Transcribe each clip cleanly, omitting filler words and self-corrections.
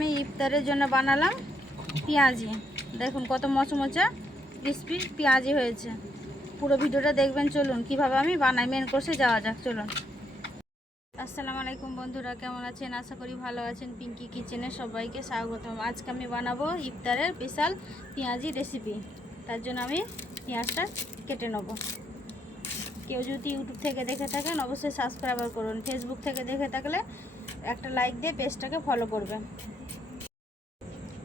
আমি ইফতারের জন্য বানালাম পেঁয়াজি। দেখুন কত মচমচা ক্রিসপি পেঁয়াজি হয়েছে। পুরো ভিডিওটা দেখবেন। চলুন কিভাবে আমি বানাই, মেন কোর্সে যাওয়া যাক। চলুন। আসসালামু আলাইকুম বন্ধুরা, কেমন আছেন? আশা করি ভালো আছেন। পিঙ্কি কিচেনে সবাইকে স্বাগতম। আজকে আমি বানাবো ইফতারের স্পেশাল পেঁয়াজি রেসিপি। তার জন্য আমি পেঁয়াজটা কেটে নেব। কেউ যদি ইউটিউব থেকে দেখে থাকেন অবশ্যই সাবস্ক্রাইব করুন। ফেসবুক থেকে দেখে থাকলে একটা লাইক দিয়ে পেজটাকে ফলো করবেন।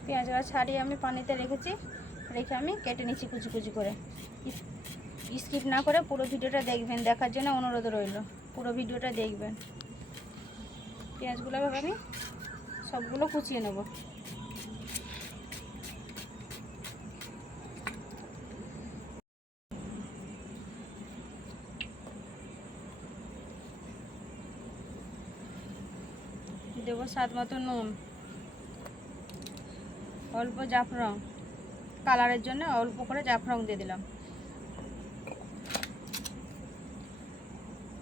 পেঁয়াজটা ছাড়িয়ে আমি পানিতে রেখে আমি কেটে নিচ্ছি কুচি কুচি করে। স্কিপ না করে পুরো ভিডিওটা দেখবেন, দেখার জন্য অনুরোধ রইল। পুরো ভিডিওটা দেখবেন। পেঁয়াজগুলো আমি সবগুলো কুচিয়ে নেব। দেবো স্বাদ মতো নুন, অল্প জাফরং, কালারের জন্য অল্প করে জাফরং দিয়ে দিলাম।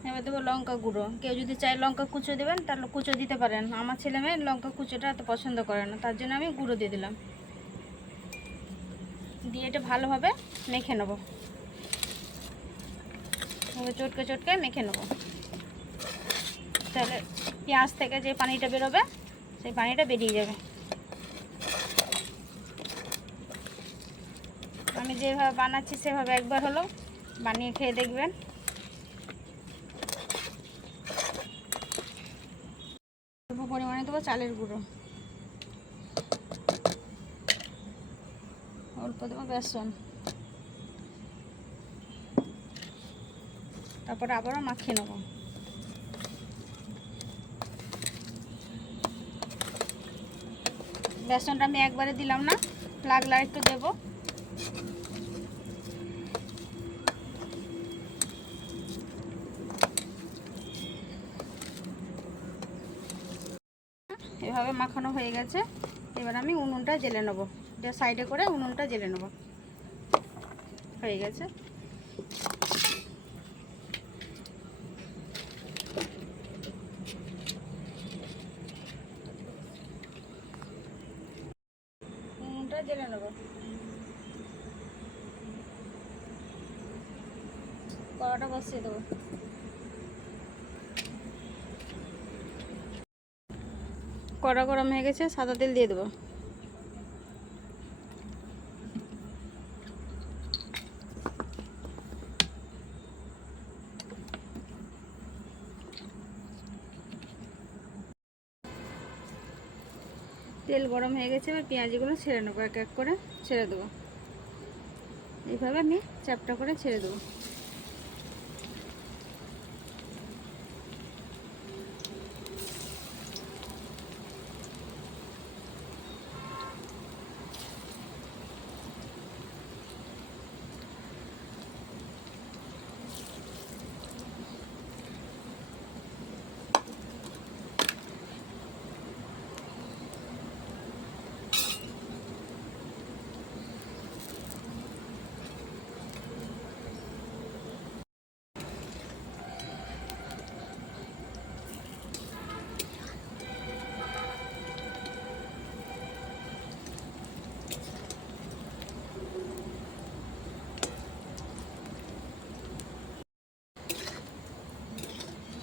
এবার দেবো লঙ্কা গুঁড়ো। কেউ যদি চায় লঙ্কা কুচো দেবেন তাহলে কুচো দিতে পারেন। আমার ছেলে মেয়ে লঙ্কা কুচোটা এত পছন্দ করে না, তার জন্য আমি গুঁড়ো দিয়ে দিলাম। দিয়ে এটা ভালোভাবে মেখে নেব। চটকে চটকে মেখে নেব। তাহলে পেঁয়াজ থেকে যে পানিটা বেরোবে সেই পানিটা বেরিয়ে যাবে। আমি যেভাবে বানাচ্ছি সেভাবে একবার হলো বানিয়ে খেয়ে দেখবেন। অল্প পরিমাণে দেবো চালের গুঁড়ো, অল্প দেবো বেসন, তারপরে আবারও মাখিয়ে নেব। বেসনটা আমি একবারে দিলাম না, লাগলে একটু দেবো। এভাবে মাখানো হয়ে গেছে। এবার আমি উনুনটা জ্বেলে নেব। এটা সাইডে করে উনুনটা জ্বেলে নেব। হয়ে গেছে। উনুনটা জ্বেলে নেব। কড়াটা বসিয়ে দেবো। কড়া গরম হয়ে গেছে, সাদা তেল দিয়ে দেবো। তেল গরম হয়ে গেছে। এবার পেঁয়াজগুলো ছেড়ে নেবো, এক এক করে ছেড়ে দেবো। এইভাবে আমি চ্যাপটা করে ছেড়ে দেবো।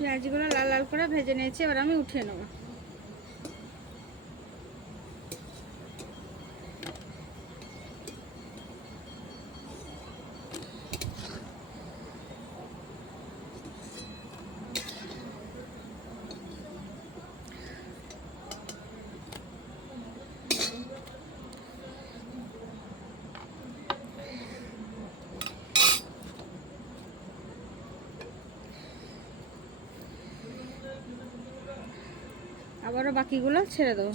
পেঁয়াজগুলো লাল লাল করে ভেজে নিয়েছি। এবার আমি উঠিয়ে নেব। আবারও বাকিগুলো ছেড়ে দেবো।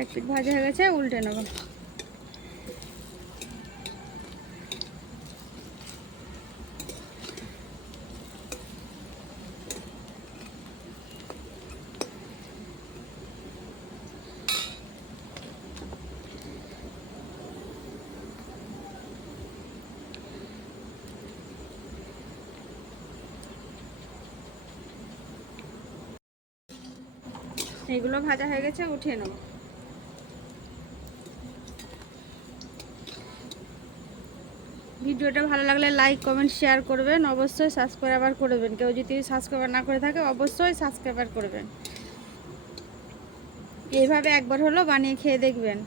এক পিঠ ভাজা হয়ে গেছে, উল্টে নেব। এইগুলো ভাজা হয়ে গেছে, উঠিয়ে নেব। ভিডিওটা ভালো লাগলে লাইক কমেন্ট শেয়ার করবেন, অবশ্যই সাবস্ক্রাইব করবেন। কেউ যদি সাবস্ক্রাইব না করে থাকে অবশ্যই সাবস্ক্রাইব করবেন। এইভাবে একবার হলো বানিয়ে খেয়ে দেখবেন।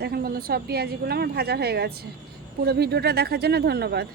দেখেন বন্ধু, সব পেঁয়াজিগুলো আমার ভাজা হয়ে গেছে। পুরো ভিডিওটা দেখার জন্য ধন্যবাদ।